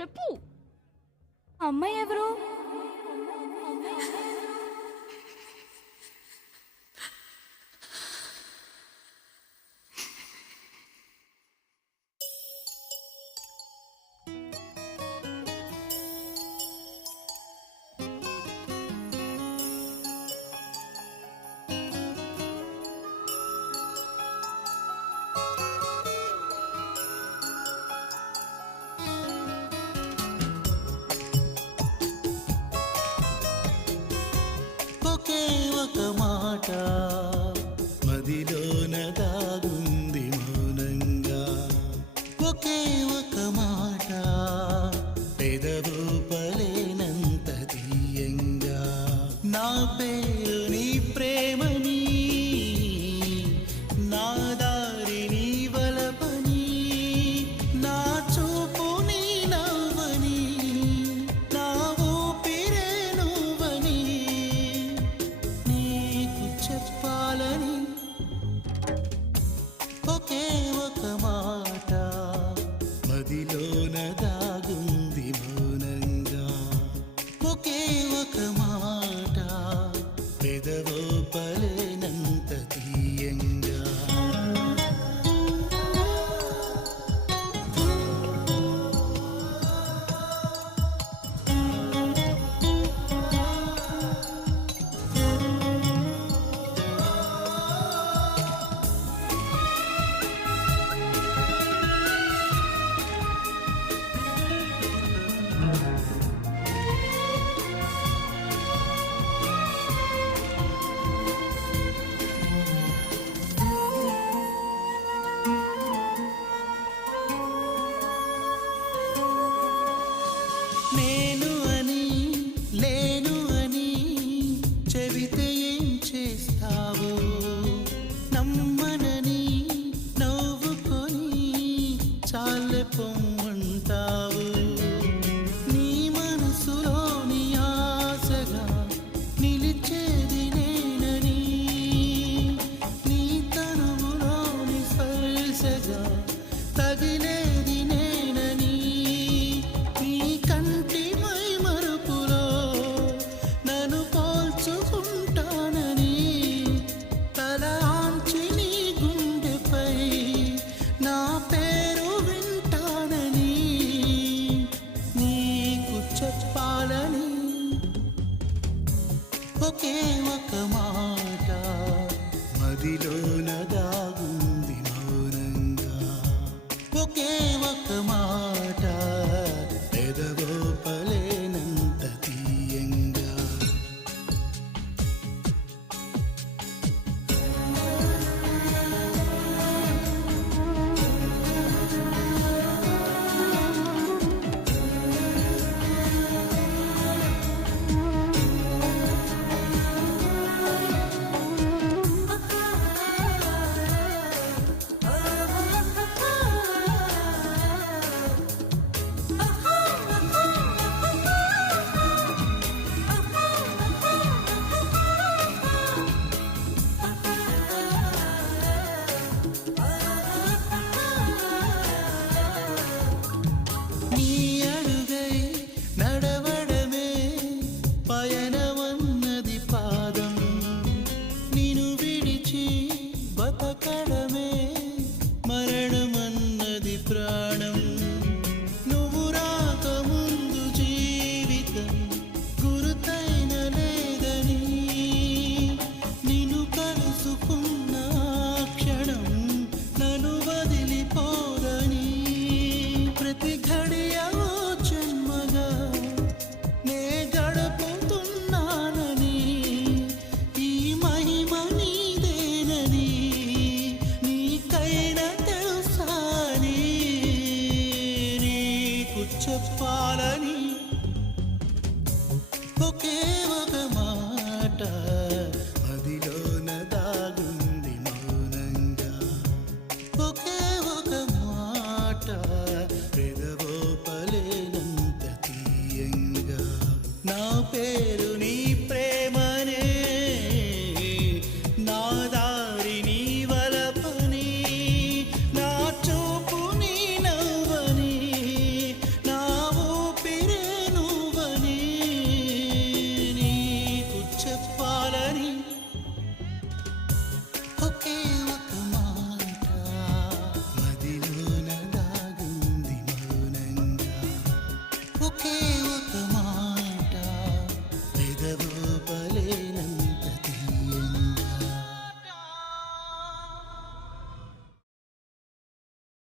చెప్పు. అమ్మాయి ఎవరు? ఒకే ఒక మాట మదిలోన దాగుంది మౌనంగా, ఒకే ఒక మాట పెదవు పలేనంత తీయంగా. నా పేరు నీ ప్రేమని, నా దారి నీ వలపని, నా చూపు నీ నవ్వని, నా ఊపిరే నువ్వని నీకు చెప్పాలని. ఒకే ఒక మాట మదిలోన దాగుంది మౌనంగా, ఒకే ఒక మాట పెదవో పలేనంత తీయంగా. నేను అని లేను అని చెబితే ఏం చేస్తావు, నమ్మనని నవ్వుకొని చాలే పొమ్మంటావు. నీ మనసులోని ఆశగా నిలిచేది నేనని, నీ తనువులోని స్పర్శగా తగిలేది నేనని, నీ కంటి మై మరుపులో నన్ను పోల్చుకుంటానని, తల ఆంచి నీ గుండెపై నా పేరు వింటానని నీకు చెప్పాలని. ఒకే ఒక మాట మదిలోన దాగుంది మౌనంగా, ఒకే ఒక మాట పెదవో పలేనంత తీయంగా. నీ అడుగై నడవడమే పయనమన్నది పాదం, నిన్ను విడిచి బతకడ